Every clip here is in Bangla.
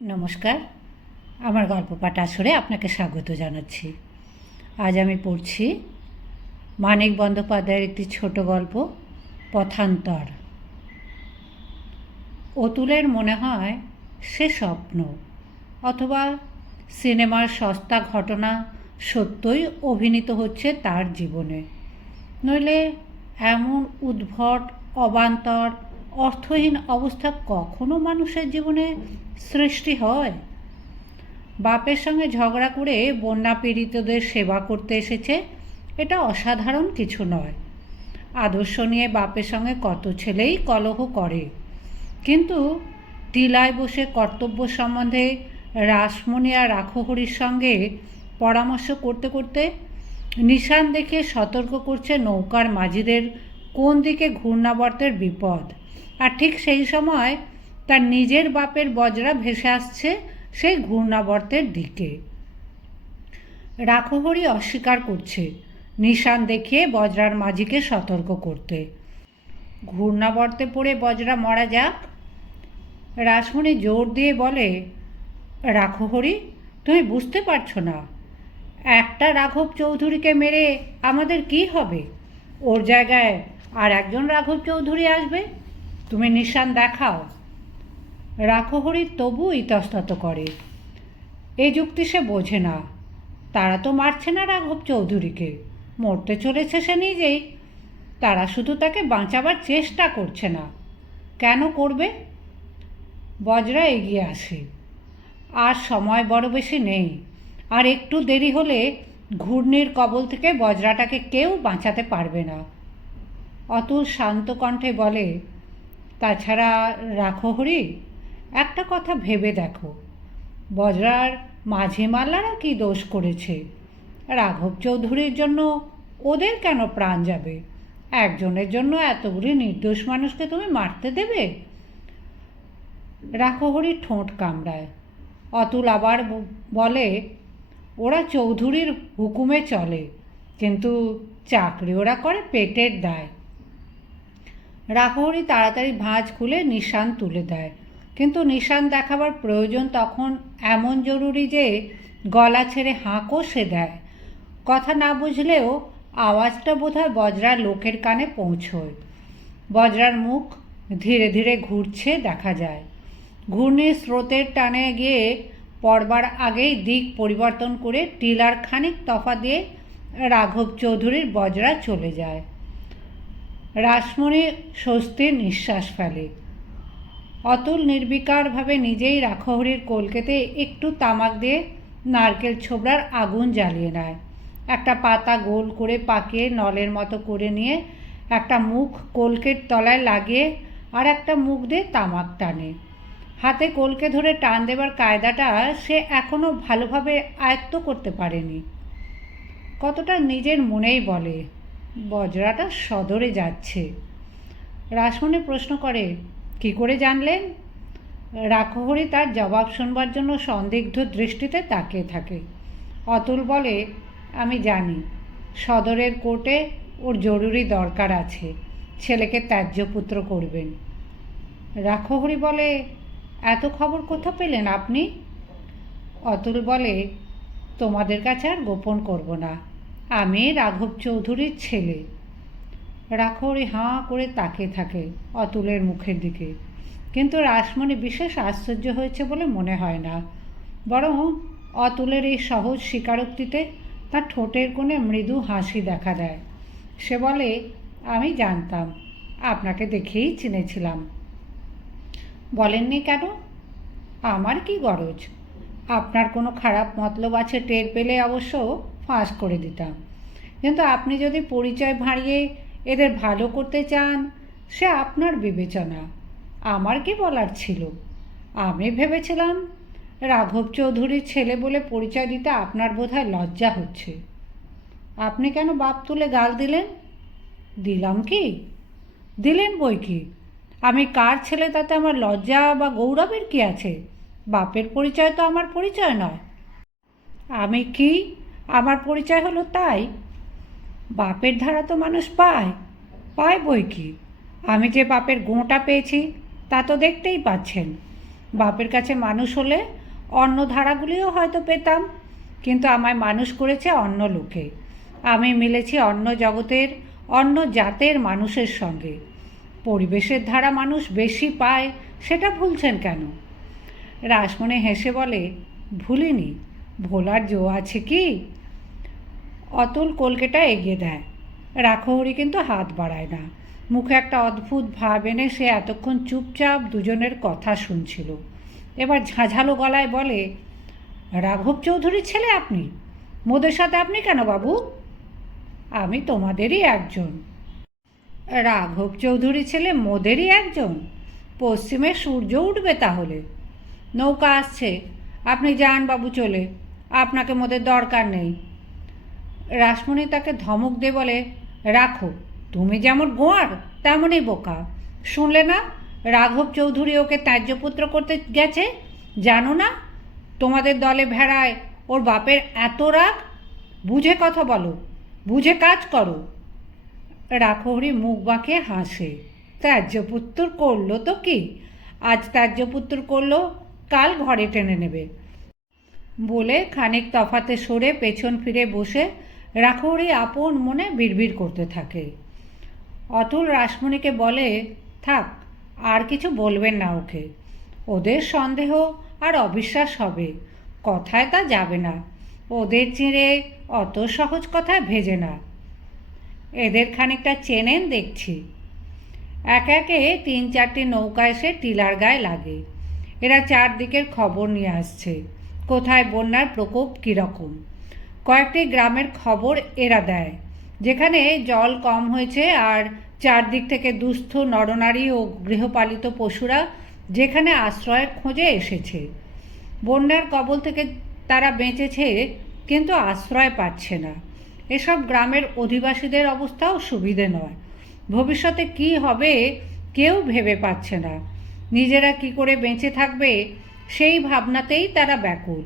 নমস্কার। আমার গল্প পাঠ আসরে আপনাকে স্বাগত জানাচ্ছি। আজ আমি পড়ছি মানিক বন্দ্যোপাধ্যায়ের একটি ছোট গল্প, পথান্তর। অতুলের মনে হয় সে স্বপ্ন, অথবা সিনেমার সস্তা ঘটনা সত্যই অভিনীত হচ্ছে তার জীবনে। নইলে এমন উদ্ভট, অবান্তর অর্থহীন অবস্থা কখনো মানুষের জীবনে সৃষ্টি হয়? বাপের সঙ্গে ঝগড়া করে বন্যা পীড়িতদের সেবা করতে এসেছে, এটা অসাধারণ কিছু নয়। আদর্শ নিয়ে বাপের সঙ্গে কত ছেলেই কলহ করে। কিন্তু টিলায় বসে কর্তব্য সম্বন্ধে রাসমণি আর রাখহরির সঙ্গে পরামর্শ করতে করতে নিশান দেখে সতর্ক করছে নৌকার মাঝিদের কোন দিকে ঘূর্ণাবর্তের বিপদ। আর ঠিক সেই সময় তার নিজের বাপের বজরা ভেসে আসছে সেই ঘূর্ণাবর্তের দিকে। রাখহরি অস্বীকার করছে, নিশান দেখিয়ে বজরার মাঝিকে সতর্ক করতে। ঘূর্ণাবর্তে পড়ে বজরা মারা যাক। রাসমণি জোর দিয়ে বলে রাখহরি তুমি বুঝতে পারছ না। একটা রাঘব চৌধুরীকে মেরে আমাদের কি হবে? ওর জায়গায় আর একজন রাঘব চৌধুরী আসবে? তুমি নিশান দেখাও। রাখহরি তবু ইতস্তত করে। এই যুক্তি সে বোঝে না। তারা তো মারছে না রাঘব চৌধুরীকে। মরতে চলেছে সে নিজেই। তারা শুধু তাকে বাঁচাবার চেষ্টা করছে না। কেন করবে? বজরা এগিয়ে আসে। আর সময় বড় বেশি নেই। আর একটু দেরি হলে ঘূর্ণির কবল থেকে বজরাটাকে কেউ বাঁচাতে পারবে না। অতুল শান্ত কণ্ঠে বলে তাছাড়া রাখো হরি, একটা কথা ভেবে দেখো। বজরার মাঝে মাল্লারা কি দোষ করেছে? রাঘব চৌধুরীর জন্য ওদের কেন প্রাণ যাবে? একজনের জন্য এতগুলি নির্দোষ মানুষকে তুমি মারতে দেবে? রাখহরি ঠোঁট কামড়ায়। অতুল আবার বলে, ওরা চৌধুরীর হুকুমে চলে, কিন্তু চাকরি ওরা করে পেটের দায়। রাখহরি তাড়াতাড়ি ভাঁজ খুলে নিশান তুলে দেয়। কিন্তু নিশান দেখাবার প্রয়োজন তখন এমন জরুরি যে গলা ছেড়ে হাঁকও সে দেয়। কথা না বুঝলেও আওয়াজটা বোধহয় বজরার লোকের কানে পৌঁছয়। বজরার মুখ ধীরে ধীরে ঘুরছে দেখা যায়। ঘূর্ণির স্রোতের টানে গিয়ে পড়বার আগেই দিক পরিবর্তন করে টিলার খানিক তফা দিয়ে রাঘব চৌধুরীর বজরা চলে যায়। রাসমণি স্বস্তির নিঃশ্বাস ফেলে। অতুল নির্বিকারভাবে নিজেই রাখহরির কলকেতে একটু তামাক দিয়ে নারকেল ছোবড়ার আগুন জ্বালিয়ে নেয়। একটা পাতা গোল করে পাকিয়ে নলের মতো করে নিয়ে একটা মুখ কলকের তলায় লাগিয়ে আর একটা মুখ দিয়ে তামাক টানে। হাতে কলকে ধরে টান দেবার কায়দাটা সে এখনও ভালোভাবে আয়ত্ত করতে পারেনি। কতটা নিজের মনেই বলে। বজরাটা সদরে যাচ্ছে। রাসমণি প্রশ্ন করে, কি করে জানলেন? রাখহরি তার জবাব শুনবার জন্য সন্দিগ্ধ দৃষ্টিতে তাকিয়ে থাকে। অতুল বলে, আমি জানি, সদরের কোর্টে ওর জরুরি দরকার আছে। ছেলেকে ত্যায্যপুত্র করবেন। রাখহরি বলে, এত খবর কোথা পেলেন আপনি? অতুল বলে, তোমাদের কাছে আর গোপন করব না। আমি রাঘব চৌধুরীর ছেলে। রাখহরি হাঁ করে তাকিয়ে থাকে অতুলের মুখের দিকে। কিন্তু রাসমণি বিশেষ আশ্চর্য হয়েছে বলে মনে হয় না। বরং অতুলের এই সহজ স্বীকারোক্তিতে তার ঠোঁটের কোণে মৃদু হাসি দেখা দেয়। সে বলে, আমি জানতাম, আপনাকে দেখেই চিনেছিলাম। বলেননি কেন? আমার কি গরজ? আপনার কোনো খারাপ মতলব আছে টের পেলে অবশ্য ফাঁস করে দিতাম। কিন্তু আপনি যদি পরিচয় ভাঁড়িয়ে এদের ভালো করতে চান, সে আপনার বিবেচনা। আমার কি বলার ছিল? আমি ভেবেছিলাম রাঘব চৌধুরীর ছেলে বলে পরিচয় দিতে আপনার বোধহয় লজ্জা হচ্ছে। আপনি কেন বাপ তুলে গাল দিলেন? দিলাম কি? দিলেন বই কি? আমি কার ছেলে তাতে আমার লজ্জা বা গৌরবের কি আছে? বাপের পরিচয় তো আমার পরিচয় নয়। আমি কি আমার পরিচয় হলো তাই। বাপের ধারা তো মানুষ পায়। পায় বই কি? আমি যে বাপের গোঁটা পেয়েছি, তা তো দেখতেই পাচ্ছেন। বাপের কাছে মানুষ হলে অন্য ধারাগুলিও হয়তো পেতাম, কিন্তু আমায় মানুষ করেছে অন্য লোকে। আমি মিলেছি অন্য জগতের, অন্য জাতের মানুষের সঙ্গে। পরিবেশের ধারা মানুষ বেশি পায়, সেটা ভুলছেন কেন? রাসমণি হেসে বলে, ভুলিনি। ভোলার জো আছে কি? অতুল কলকেটা এগিয়ে দেয়। রাখহরি কিন্তু হাত বাড়ায় না। মুখে একটা অদ্ভুত ভাব এনে সে এতক্ষণ চুপচাপ দুজনের কথা শুনছিল। এবার ঝাঁঝালো গলায় বলে, রাঘব চৌধুরীর ছেলে আপনি? মোদের সাথে আপনি কেন বাবু? আমি তোমাদেরই একজন। রাঘব চৌধুরী ছেলে মোদেরই একজন? পশ্চিমে সূর্য উঠবে তাহলে? নৌকা আসছে। আপনি যান বাবু চলে। আপনাকে মোদের দরকার নেই। রাসমণি তাকে ধমক দিয়ে বলে, রাখো, তুমি যেমন গোয়ার, তেমনই বোকা। শুনলে না, রাঘব চৌধুরী ওকে ত্যায্যপুত্র করতে গেছে? জানো না, তোমাদের দলে ভেড়ায় ওর বাপের এত রাগ? বুঝে কথা বলো, বুঝে কাজ করো। রাখহরি মুখ বাঁকে হাসে ত্যায্যপুত্র করল তো কি? আজ ত্যায্যপুত্র করল, কাল ঘরে টেনে নেবে। বলে খানিক তফাতে সরে পেছন ফিরে বসে রাখহরি আপন মনে বিড়বিড় করতে থাকে। অতুল রাসমণিকে বলে, থাক, আর কিছু বলবেন না ওকে। ওদের সন্দেহ আর অবিশ্বাস হবে। কথায় তা যাবে না। ওদের চিঁড়ে অত সহজ কথায় ভেজে না। এদের খানিকটা চেনেন দেখছি। এক একে তিন চারটি নৌকা এসে টিলার গায়ে লাগে। এরা চারদিকের খবর নিয়ে আসছে। কোথায় বন্যার প্রকোপ কীরকম? কয়েকটি গ্রামের খবর এরা দেয়, যেখানে জল কম হয়েছে আর চারদিক থেকে দুস্থ নরনারী ও গৃহপালিত পশুরা যেখানে আশ্রয়ের খোঁজে এসেছে। বন্যার কবল থেকে তারা বেঁচেছে, কিন্তু আশ্রয় পাচ্ছে না। এসব গ্রামের অধিবাসীদের অবস্থাও সুবিধে নয়। ভবিষ্যতে কি হবে কেউ ভেবে পাচ্ছে না। নিজেরা কি করে বেঁচে থাকবে, সেই ভাবনাতেই তারা ব্যাকুল।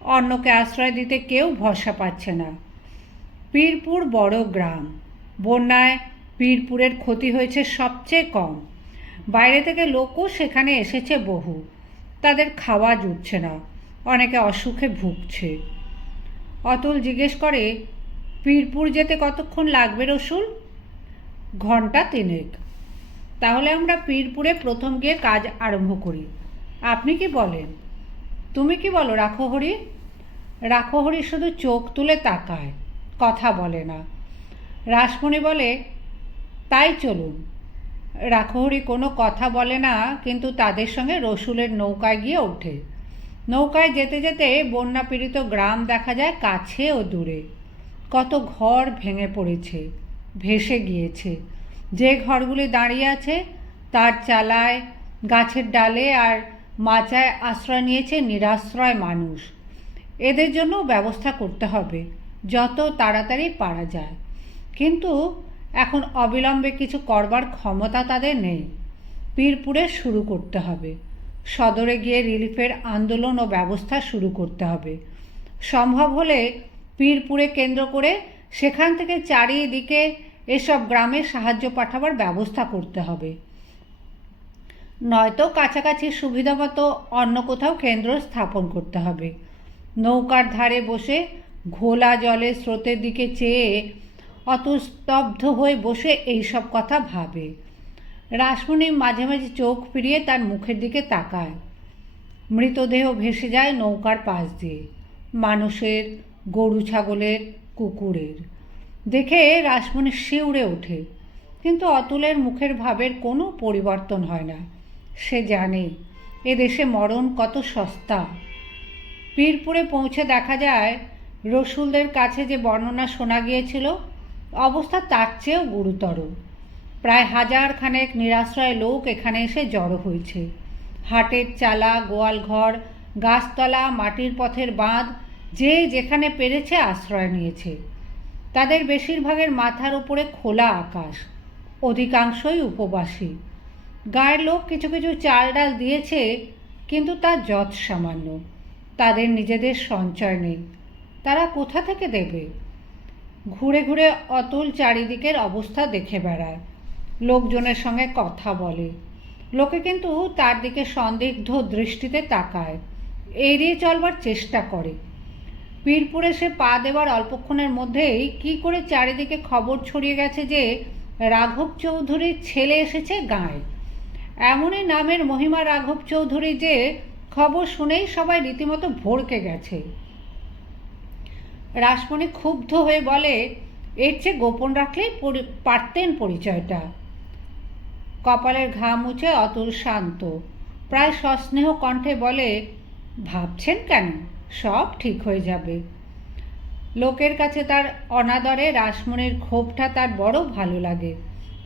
অন্যকে আশ্রয় দিতে কেউ ভরসা পাচ্ছে না। পীরপুর বড় গ্রাম। বন্যায় পীরপুরের ক্ষতি হয়েছে সবচেয়ে কম। বাইরে থেকে লোকও সেখানে এসেছে বহু। তাদের খাওয়া জুটছে না। অনেকে অসুখে ভুগছে। অতুল জিজ্ঞেস করে, পীরপুর যেতে কতক্ষণ লাগবে রসুল? ঘণ্টা তিনেক। তাহলে আমরা পীরপুরে প্রথম গিয়ে কাজ আরম্ভ করি। আপনি কি বলেন? তুমি কি বলো রাখহরি রাখহরি শুধু চোখ তুলে তাকায়, কথা বলে না। রাসমণি বলে, তাই চলুন। রাখহরি কোনো কথা বলে না, কিন্তু তাদের সঙ্গে রসুলের নৌকায় গিয়ে ওঠে। নৌকায় যেতে যেতে বন্যা পীড়িত গ্রাম দেখা যায় কাছে ও দূরে। কত ঘর ভেঙে পড়েছে, ভেসে গিয়েছে। যে ঘরগুলি দাঁড়িয়ে আছে, তার চালায়, গাছের ডালে আর মাচায় আশ্রয় নিয়েছে নিরাশ্রয় মানুষ। এদের জন্য ব্যবস্থা করতে হবে, যত তাড়াতাড়ি পারা যায়। কিন্তু এখন অবিলম্বে কিছু করবার ক্ষমতা তাদের নেই। পীরপুরে শুরু করতে হবে। সদরে গিয়ে রিলিফের আন্দোলন ও ব্যবস্থা শুরু করতে হবে। সম্ভব হলে পীরপুরে কেন্দ্র করে সেখান থেকে চারিদিকে এসব গ্রামে সাহায্য পাঠাবার ব্যবস্থা করতে হবে। নয়তো কাছাকাছি সুবিধামতো অন্য কোথাও কেন্দ্র স্থাপন করতে হবে। নৌকার ধারে বসে ঘোলা জলের স্রোতের দিকে চেয়ে অত স্তব্ধ হয়ে বসে এইসব কথা ভাবে। রাসমণি মাঝে মাঝে চোখ ফিরিয়ে তার মুখের দিকে তাকায়। মৃতদেহ ভেসে যায় নৌকার পাশ দিয়ে। মানুষের, গরু ছাগলের, কুকুরের। দেখে রাসমণি শিউড়ে ওঠে। কিন্তু অতুলের মুখের ভাবের কোনো পরিবর্তন হয় না। সে জানে, এ দেশে মরণ কত সস্তা। পীরপুরে পৌঁছে দেখা যায়, রসুলদের কাছে যে বর্ণনা শোনা গিয়েছিল, অবস্থা তার চেয়েও গুরুতর। প্রায় হাজার খানেক নিরাশ্রয় লোক এখানে এসে জড়ো হয়েছে। হাটের চালা গোয়ালঘর গাছতলা, মাটির পথের বাঁধ, যে যেখানে পেরেছে আশ্রয় নিয়েছে। তাদের বেশিরভাগের মাথার উপরে খোলা আকাশ, অধিকাংশই উপবাসী। গায়ের লোক কিছু কিছু চাল ডাল দিয়েছে, কিন্তু তা যৎ সামান্য। তাদের নিজেদের সঞ্চয় নেই। তারা কোথা থেকে দেবে? ঘুরে ঘুরে অতুল চারিদিকের অবস্থা দেখে বেড়ায়। লোকজনের সঙ্গে কথা বলে। লোকে কিন্তু তার দিকে সন্দিগ্ধ দৃষ্টিতে তাকায়। এড়িয়ে চলবার চেষ্টা করে। পীরপুরে সে পা দেওয়ার অল্পক্ষণের মধ্যেই কি করে চারিদিকে খবর ছড়িয়ে গেছে যে রাঘব চৌধুরীর ছেলে এসেছে গাঁয়ে। এমনই নামের মহিমা রাঘব চৌধুরী যে খবর শুনেই সবাই রীতিমতো ভড়কে গেছে। রাসমণি ক্ষুব্ধ হয়ে বলে, এর চেয়ে গোপন রাখলেই পরি- পারতেন পরিচয়টা। কপালের ঘাম মুছে অতুল শান্ত। প্রায় সস্নেহ কণ্ঠে বলে, ভাবছেন কেন? সব ঠিক হয়ে যাবে। লোকের কাছে তার অনাদরে রাসমণির ক্ষোভটা তার বড় ভালো লাগে।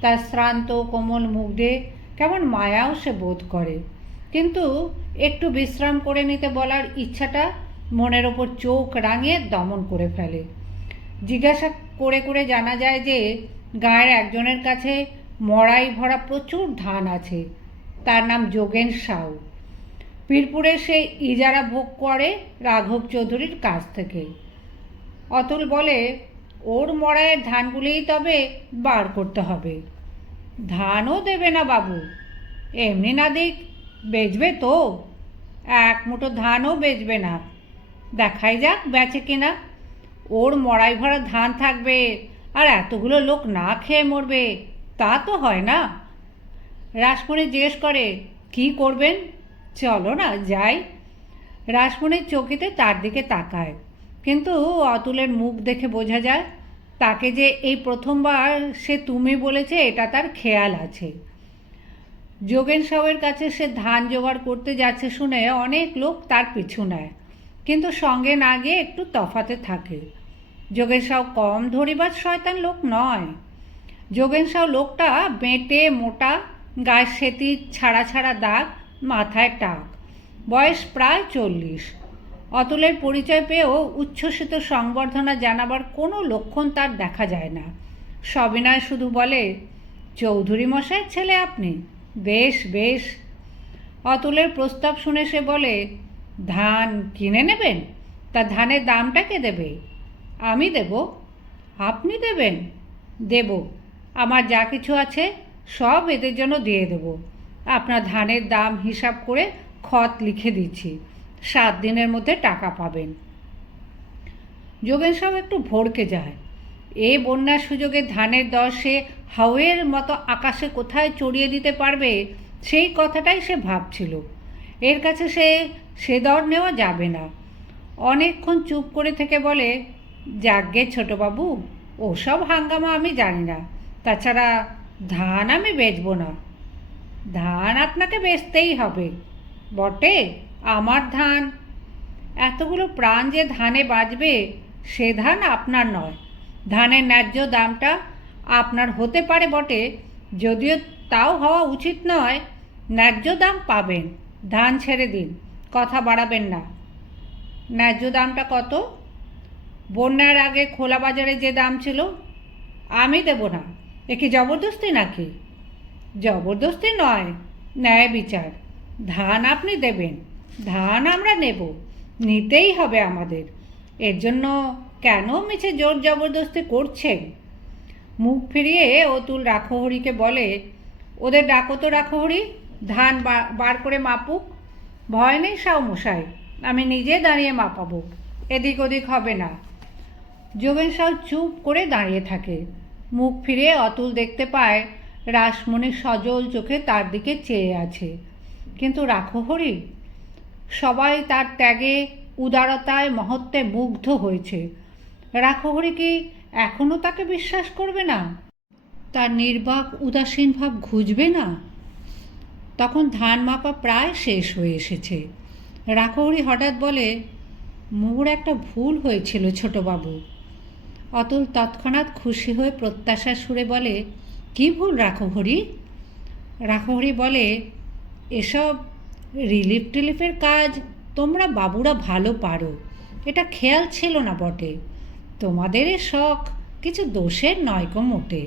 তার শ্রান্ত কোমল মুখ দিয়ে কেমন মায়াও সে বোধ করে। কিন্তু একটু বিশ্রাম করে নিতে বলার ইচ্ছাটা মনের ওপর চোখ রাঙিয়ে দমন করে ফেলে। জিজ্ঞাসা করে করে জানা যায় যে, গায়ের একজনের কাছে মড়াই ভরা প্রচুর ধান আছে। তার নাম যোগেন সাউ। পীরপুরে সে ইজারা ভোগ করে রাঘব চৌধুরীর কাছ থেকে। অতুল বলে, ওর মড়াইয়ের ধানগুলিই তবে বার করতে হবে। ধানও দেবে না বাবু। এমনি না দিক, বেচবে তো। এক মুঠো ধানও বেচবে না। দেখাই যাক বেচে কিনা। ওর মড়াই ভরা ধান থাকবে, আর এতগুলো লোক না খেয়ে মরবে, তা তো হয় না। রাসমণি জিজ্ঞেস করে, কি করবেন? চলো না, যাই। রাসমণির চকিতে তার দিকে তাকায়। কিন্তু অতুলের মুখ দেখে বোঝা যায় তাকে যে এই প্রথমবার সে তুমি বলেছে, এটা তার খেয়াল আছে। যোগেন সাহের কাছে সে ধান জোগাড় করতে যাচ্ছে শুনে অনেক লোক তার পিছু নেয়, কিন্তু সঙ্গে না গিয়ে একটু তফাতে থাকে। যোগেন সাউ কম ধরিবার শয়তান লোক নয়। যোগেন সাউ লোকটা বেঁটে, মোটা গায়ের সেতি, ছাড়া ছাড়া দাগ, মাথায় টাক। বয়স প্রায় চল্লিশ। অতুলের পরিচয় পেয়েও উচ্ছ্বসিত সংবর্ধনা জানাবার কোনো লক্ষণ তার দেখা যায় না। সবিনয় শুধু বলে, চৌধুরী মশাইয়ের ছেলে আপনি? বেশ বেশ। অতুলের প্রস্তাব শুনে সে বলে, ধান কিনে নেবেন? তা ধানের দামটা কে দেবে? আমি দেব। আপনি দেবেন? দেব। আমার যা কিছু আছে সব এদের জন্য দিয়ে দেব। আপনার ধানের দাম হিসাব করে খত লিখে দিচ্ছি। সাত দিনের মধ্যে টাকা পাবেন। যোগেন সাহেব একটু ভড়কে যায়। এ বন্যার সুযোগে ধানের সে হাওয়ের মতো আকাশে কোথায় চড়িয়ে দিতে পারবে, সেই কথাটাই সে ভাবছিল। এর কাছে সে সে দর নেওয়া যাবে না। অনেকক্ষণ চুপ করে থেকে বলে, যাগ্গে ছোটবাবু, ওসব হাঙ্গামা আমি জানি না। তাছাড়া ধান আমি বেচবো না। ধান আপনাকে বেচতেই হবে। বটে? আমার ধান। এতগুলো প্রাণ যে ধানে বাঁচবে, সে ধান আপনার নয়। ধানের ন্যায্য দামটা আপনার হতে পারে বটে, যদিও তাও হওয়া উচিত নয়, ন্যায্য দাম পাবেন। ধান ছেড়ে দিন, কথা বাড়াবেন না। ন্যায্য দামটা কত? বন্যার আগে খোলা বাজারে যে দাম ছিল, আমি দেব না। এ কি জবরদস্তি নাকি? জবরদস্তি নয়, ন্যায় বিচার। ধান আপনি দেবেন। ধান আমরা নেব, নিতেই হবে আমাদের। এর জন্য কেন মিছে জোর জবরদস্তি করছেন? মুখ ফিরিয়ে অতুল রাখহরিকে বলে, ওদের ডাকো তো রাখহরি ধান বার করে মাপুক। ভয় নেই সাও মশাই আমি নিজে দাঁড়িয়ে মাপাবো, এদিক ওদিক হবে না। যোগেন সাউ চুপ করে দাঁড়িয়ে থাকে। মুখ ফিরে অতুল দেখতে পায়, রাসমণি সজল চোখে তার দিকে চেয়ে আছে। কিন্তু রাখহরি সবাই তার ত্যাগে, উদারতায়, মহত্বে মুগ্ধ হয়েছে। রাখহরি কি এখনও তাকে বিশ্বাস করবে না? তার নির্বাক, উদাসীন ভাব ঘুচবে না? তখন ধান মাপা প্রায় শেষ হয়ে এসেছে। রাখহরি হঠাৎ বলে, মোর একটা ভুল হয়েছিল ছোটবাবু। অতুল তৎক্ষণাৎ খুশি হয়ে প্রত্যাশা সুরে বলে, কি ভুল রাখহরি রাখহরি বলে, এসব রিলিফ টিলিফের কাজ তোমরা বাবুরা ভালো পারো। এটা খেয়াল ছিল না বটে। তোমাদের শখ কিছু দোষের নয় গো মোটে।